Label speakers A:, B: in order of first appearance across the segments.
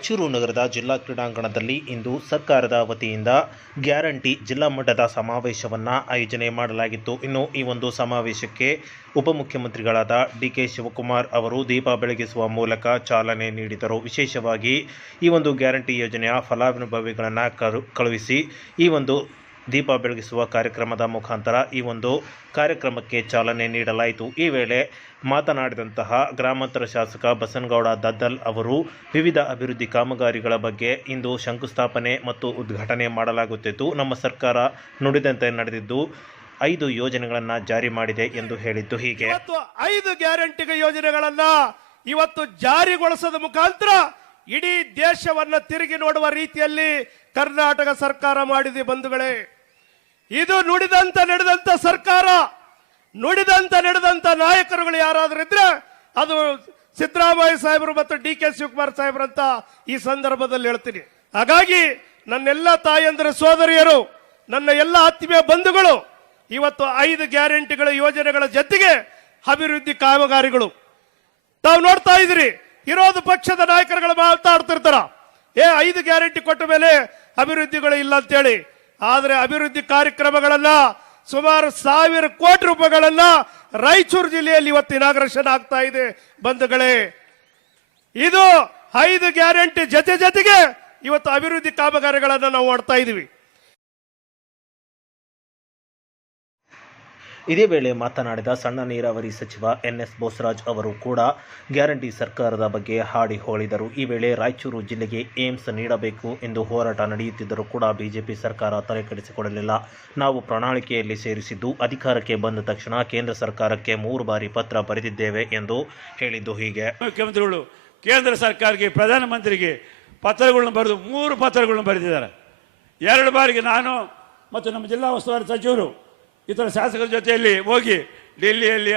A: ರಾಯಚೂರು ನಗರದ ಜಿಲ್ಲಾ ಕ್ರೀಡಾಂಗಣದಲ್ಲಿ ಇಂದು ಸರ್ಕಾರದ ವತಿಯಿಂದ ಗ್ಯಾರಂಟಿ ಜಿಲ್ಲಾ ಮಟ್ಟದ ಸಮಾವೇಶವನ್ನು ಆಯೋಜನೆ ಮಾಡಲಾಗಿತ್ತು. ಇನ್ನು ಈ ಒಂದು ಸಮಾವೇಶಕ್ಕೆ ಉಪಮುಖ್ಯಮಂತ್ರಿಗಳಾದ ಡಿ ಕೆ ಶಿವಕುಮಾರ್ ಅವರು ದೀಪ ಬೆಳಗಿಸುವ ಮೂಲಕ ಚಾಲನೆ ನೀಡಿದರು. ವಿಶೇಷವಾಗಿ ಈ ಒಂದು ಗ್ಯಾರಂಟಿ ಯೋಜನೆಯ ಫಲಾನುಭವಿಗಳನ್ನು ಕಳುಹಿಸಿ ಈ ಒಂದು ದೀಪ ಬೆಳಗಿಸುವ ಕಾರ್ಯಕ್ರಮದ ಮುಖಾಂತರ ಈ ಒಂದು ಕಾರ್ಯಕ್ರಮಕ್ಕೆ ಚಾಲನೆ ನೀಡಲಾಯಿತು. ಈ ವೇಳೆ ಮಾತನಾಡಿದಂತಹ ಗ್ರಾಮಾಂತರ ಶಾಸಕ ಬಸನಗೌಡ ದದ್ದಲ್ ಅವರು, ವಿವಿಧ ಅಭಿವೃದ್ಧಿ ಕಾಮಗಾರಿಗಳ ಬಗ್ಗೆ ಇಂದು ಶಂಕುಸ್ಥಾಪನೆ ಮತ್ತು ಉದ್ಘಾಟನೆ ಮಾಡಲಾಗುತ್ತಿತ್ತು. ನಮ್ಮ ಸರ್ಕಾರ ನುಡಿದಂತೆ ನಡೆದಿದ್ದು ಐದು ಯೋಜನೆಗಳನ್ನು ಜಾರಿ ಮಾಡಿದೆ ಎಂದು ಹೇಳಿದ್ದು ಹೀಗೆ.
B: ಐದು ಗ್ಯಾರಂಟಿಗ ಯೋಜನೆಗಳನ್ನು ಇವತ್ತು ಜಾರಿಗೊಳಿಸದ ಮುಖಾಂತರ ಇಡೀ ದೇಶವನ್ನು ತಿರುಗಿ ನೋಡುವ ರೀತಿಯಲ್ಲಿ ಕರ್ನಾಟಕ ಸರ್ಕಾರ ಮಾಡಿದೆ ಬಂಧುಗಳೇ. ಇದು ನುಡಿದಂತ ನಡೆದಂತ ಸರ್ಕಾರ, ನುಡಿದಂತ ನಡೆದಂತ ನಾಯಕರುಗಳು ಯಾರಾದ್ರೂ ಇದ್ರೆ ಅದು ಸಿದ್ದರಾಮಯ್ಯ ಸಾಹೇಬರು ಮತ್ತು ಡಿ ಕೆ ಶಿವಕುಮಾರ್ ಸಾಹೇಬ್ರಂತ ಈ ಸಂದರ್ಭದಲ್ಲಿ ಹೇಳ್ತೀನಿ. ಹಾಗಾಗಿ ನನ್ನೆಲ್ಲ ತಾಯಂದ್ರ, ಸೋದರಿಯರು, ನನ್ನ ಎಲ್ಲ ಆತ್ಮೀಯ ಬಂಧುಗಳು, ಇವತ್ತು ಐದು ಗ್ಯಾರಂಟಿಗಳ ಯೋಜನೆಗಳ ಜೊತೆಗೆ ಅಭಿವೃದ್ಧಿ ಕಾಮಗಾರಿಗಳು. ತಾವು ನೋಡ್ತಾ ಇದ್ರಿ ಇರೋದು ಪಕ್ಷದ ನಾಯಕರುಗಳು ಮಾತಾಡ್ತಿರ್ತಾರ. ಏ, ಐದು ಗ್ಯಾರಂಟಿ ಕೊಟ್ಟ ಮೇಲೆ ಅಭಿವೃದ್ಧಿಗಳು ಇಲ್ಲ ಅಂತೇಳಿ. ಆದರೆ ಅಭಿವೃದ್ಧಿ ಕಾರ್ಯಕ್ರಮಗಳನ್ನ ಸುಮಾರು ಸಾವಿರ ಕೋಟಿ ರೂಪಾಯಿಗಳನ್ನ ರಾಯಚೂರು ಜಿಲ್ಲೆಯಲ್ಲಿ ಇವತ್ತು ಇನಾಗ್ರೇಷನ್ ಆಗ್ತಾ ಇದೆ ಬಂಧುಗಳೇ. ಇದು ಐದು ಗ್ಯಾರಂಟಿ ಜೊತೆ ಜೊತೆಗೆ ಇವತ್ತು ಅಭಿವೃದ್ಧಿ ಕಾಮಗಾರಿಗಳನ್ನು ನಾವು ಮಾಡ್ತಾ ಇದೀವಿ.
A: ಇದೇ ವೇಳೆ ಮಾತನಾಡಿದ ಸಣ್ಣ ನೀರಾವರಿ ಸಚಿವ ಎನ್ಎಸ್ ಬೋಸರಾಜ್ ಅವರು ಕೂಡ ಗ್ಯಾರಂಟಿ ಸರ್ಕಾರದ ಬಗ್ಗೆ ಹಾಡಿ ಹೋಳಿದರು. ಈ ವೇಳೆ ರಾಯಚೂರು ಜಿಲ್ಲೆಗೆ ಏಮ್ಸ್ ನೀಡಬೇಕು ಎಂದು ಹೋರಾಟ ನಡೆಯುತ್ತಿದ್ದರೂ ಕೂಡ ಬಿಜೆಪಿ ಸರ್ಕಾರ ತಲೆಕೆಡಿಸಿಕೊಳ್ಳಲಿಲ್ಲ. ನಾವು ಪ್ರಣಾಳಿಕೆಯಲ್ಲಿ ಸೇರಿಸಿದ್ದು ಅಧಿಕಾರಕ್ಕೆ ಬಂದ ತಕ್ಷಣ ಕೇಂದ್ರ ಸರ್ಕಾರಕ್ಕೆ ಮೂರು ಬಾರಿ ಪತ್ರ ಬರೆದಿದ್ದೇವೆ ಎಂದು ಹೇಳಿದ್ದು ಹೀಗೆ.
C: ಮುಖ್ಯಮಂತ್ರಿಗಳು ಕೇಂದ್ರ ಸರ್ಕಾರಕ್ಕೆ ಪ್ರಧಾನಮಂತ್ರಿಗೆ ಪತ್ರಗಳನ್ನು ಬರೆದು ಮೂರು ಪತ್ರಗಳನ್ನು ಬರೆದಿದ್ದಾರೆ. ಎರಡು ಬಾರಿಗೆ ನಾನು ಮತ್ತು ನಮ್ಮ ಜಿಲ್ಲಾ ಉಸ್ತುವಾರಿ ಸಚಿವರು ಇತರ ಶಾಸಕರ ಜೊತೆಯಲ್ಲಿ ಹೋಗಿ ಡೆಲ್ಲಿಯಲ್ಲಿ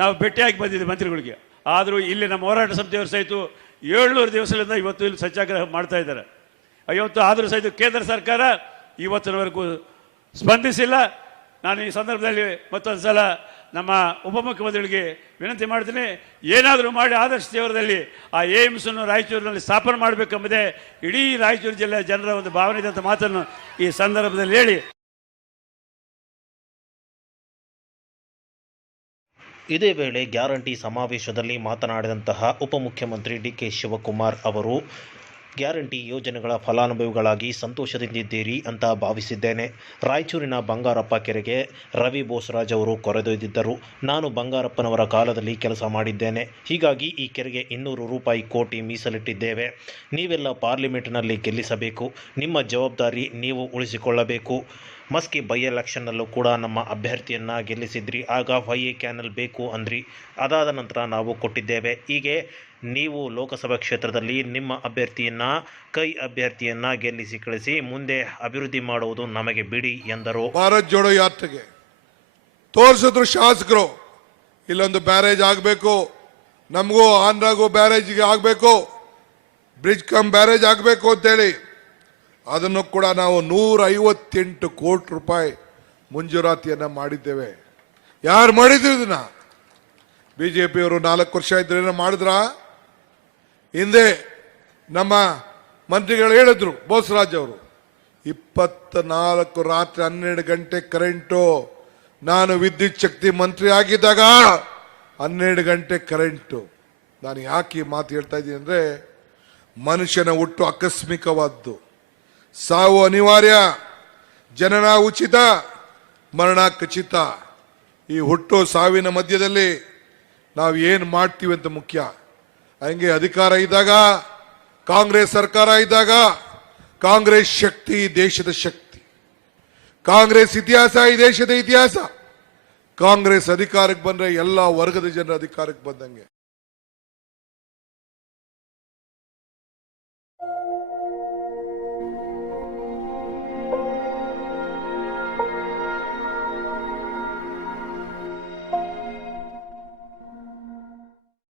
C: ನಾವು ಭೇಟಿಯಾಗಿ ಬಂದಿದ್ದೆ ಮಂತ್ರಿಗಳಿಗೆ. ಆದರೂ ಇಲ್ಲಿ ನಮ್ಮ ಹೋರಾಟ ಸಮಿತಿಯವರು ಸಹಿತ ಏಳ್ನೂರು ದಿವಸಗಳಿಂದ ಇವತ್ತು ಇಲ್ಲಿ ಸತ್ಯಾಗ್ರಹ ಮಾಡ್ತಾ ಇದ್ದಾರೆ. ಇವತ್ತು ಆದರೂ ಸಹಿತ ಕೇಂದ್ರ ಸರ್ಕಾರ ಇವತ್ತಿನವರೆಗೂ ಸ್ಪಂದಿಸಿಲ್ಲ. ನಾನು ಈ ಸಂದರ್ಭದಲ್ಲಿ ಮತ್ತೊಂದು ಸಲ ನಮ್ಮ ಉಪಮುಖ್ಯಮಂತ್ರಿಗಳಿಗೆ ವಿನಂತಿ ಮಾಡ್ತೀನಿ, ಏನಾದರೂ ಮಾಡಿ ಆದರ್ಶ ದೇವರದಲ್ಲಿ ಆ ಏಮ್ಸನ್ನು ರಾಯಚೂರಿನಲ್ಲಿ ಸ್ಥಾಪನೆ ಮಾಡಬೇಕೆಂಬುದೇ ಇಡೀ ರಾಯಚೂರು ಜಿಲ್ಲೆಯ ಜನರ ಒಂದು ಭಾವನೆ ಇದ್ದಂಥ ಮಾತನ್ನು ಈ ಸಂದರ್ಭದಲ್ಲಿ ಹೇಳಿ.
A: ಇದೇ ವೇಳೆ ಗ್ಯಾರಂಟಿ ಸಮಾವೇಶದಲ್ಲಿ ಮಾತನಾಡಿದಂತಹ ಉಪಮುಖ್ಯಮಂತ್ರಿ ಡಿ ಕೆ ಶಿವಕುಮಾರ್ ಅವರು, ಗ್ಯಾರಂಟಿ ಯೋಜನೆಗಳ ಫಲಾನುಭವಿಗಳಾಗಿ ಸಂತೋಷದಿಂದಿದ್ದೀರಿ ಅಂತ ಭಾವಿಸಿದ್ದೇನೆ. ರಾಯಚೂರಿನ ಬಂಗಾರಪ್ಪ ಕೆರೆಗೆ ರವಿ ಬೋಸರಾಜ್ ಅವರು ಕೊರೆದೊಯ್ದಿದ್ದರು. ನಾನು ಬಂಗಾರಪ್ಪನವರ ಕಾಲದಲ್ಲಿ ಕೆಲಸ ಮಾಡಿದ್ದೇನೆ. ಹೀಗಾಗಿ ಈ ಕೆರೆಗೆ ಇನ್ನೂರು ರೂಪಾಯಿ ಕೋಟಿ ಮೀಸಲಿಟ್ಟಿದ್ದೇವೆ. ನೀವೆಲ್ಲ ಪಾರ್ಲಿಮೆಂಟ್ನಲ್ಲಿ ಗೆಲ್ಲಿಸಬೇಕು. ನಿಮ್ಮ ಜವಾಬ್ದಾರಿ ನೀವು ಉಳಿಸಿಕೊಳ್ಳಬೇಕು. ಮಸ್ಕಿ ಬೈ ಎಲೆಕ್ಷನ್ನಲ್ಲೂ ಕೂಡ ನಮ್ಮ ಅಭ್ಯರ್ಥಿಯನ್ನು ಗೆಲ್ಲಿಸಿದ್ರಿ. ಆಗ ಫೈ ಎ ಕ್ಯಾನಲ್ ಬೇಕು ಅಂದ್ರಿ. ಅದಾದ ನಂತರ ನಾವು ಕೊಟ್ಟಿದ್ದೇವೆ. ಹೀಗೆ ನೀವು ಲೋಕಸಭಾ ಕ್ಷೇತ್ರದಲ್ಲಿ ನಿಮ್ಮ ಅಭ್ಯರ್ಥಿಯನ್ನು, ಕೈ ಅಭ್ಯರ್ಥಿಯನ್ನು ಗೆಲ್ಲಿಸಿ ಕಳಿಸಿ ಮುಂದೆ ಅಭಿವೃದ್ಧಿ ಮಾಡುವುದು ನಮಗೆ ಬಿಡಿ ಎಂದರು.
D: ಭಾರತ್ ಜೋಡೋ ಯಾತ್ರೆಗೆ ತೋರಿಸಿದ್ರು ಶಾಸಕರು, ಇಲ್ಲೊಂದು ಬ್ಯಾರೇಜ್ ಆಗಬೇಕು, ನಮಗೂ ಆಂಧ್ರಗೂ ಬ್ಯಾರೇಜ್ಗೆ ಆಗಬೇಕು ಬ್ರಿಡ್ಜ್ ಕಮ್ ಬ್ಯಾರೇಜ್ ಆಗಬೇಕು ಅಂತೇಳಿ ಅದನ್ನು ಕೂಡ ನಾವು ನೂರ ಐವತ್ತೆಂಟು ಕೋಟಿ ರೂಪಾಯಿ ಮಂಜೂರಾತಿಯನ್ನು ಮಾಡಿದ್ದೇವೆ. ಯಾರು ಮಾಡಿದ್ರು ಇದನ್ನ? ಬಿ ಜೆ ಪಿಯವರು ನಾಲ್ಕು ವರ್ಷ ಇದ್ರೇನೋ ಮಾಡಿದ್ರಾ? ಹಿಂದೆ ನಮ್ಮ ಮಂತ್ರಿಗಳು ಹೇಳಿದ್ರು, ಬೋಸರಾಜ್ ಅವರು ಇಪ್ಪತ್ತ ನಾಲ್ಕು ರಾತ್ರಿ ಹನ್ನೆರಡು ಗಂಟೆ ಕರೆಂಟು, ನಾನು ವಿದ್ಯುತ್ ಶಕ್ತಿ ಮಂತ್ರಿ ಆಗಿದ್ದಾಗ ಹನ್ನೆರಡು ಗಂಟೆ ಕರೆಂಟು. ನಾನು ಯಾಕೆ ಈ ಮಾತು ಹೇಳ್ತಾ ಇದ್ದೀನಿ ಅಂದರೆ ಮನುಷ್ಯನ ಹುಟ್ಟು ಆಕಸ್ಮಿಕವಾದ್ದು. ಸಾವು ಅನಿವಾರ್ಯ, ಜನನ ಉಚಿತ, ಮರಣ ಖಚಿತ. ಈ ಹುಟ್ಟು ಸಾವಿನ ಮಧ್ಯದಲ್ಲಿ ನಾವು ಏನು ಮಾಡ್ತೀವಿ ಅಂತ ಮುಖ್ಯ. ಹಂಗೆ ಅಧಿಕಾರ ಇದ್ದಾಗ, ಕಾಂಗ್ರೆಸ್ ಸರ್ಕಾರ ಇದ್ದಾಗ, ಕಾಂಗ್ರೆಸ್ ಶಕ್ತಿ ದೇಶದ ಶಕ್ತಿ. ಕಾಂಗ್ರೆಸ್ ಇತಿಹಾಸ ಈ ದೇಶದ ಇತಿಹಾಸ. ಕಾಂಗ್ರೆಸ್ ಅಧಿಕಾರಕ್ಕೆ ಬಂದರೆ ಎಲ್ಲ ವರ್ಗದ ಜನರ ಅಧಿಕಾರಕ್ಕೆ ಬಂದಂಗೆ.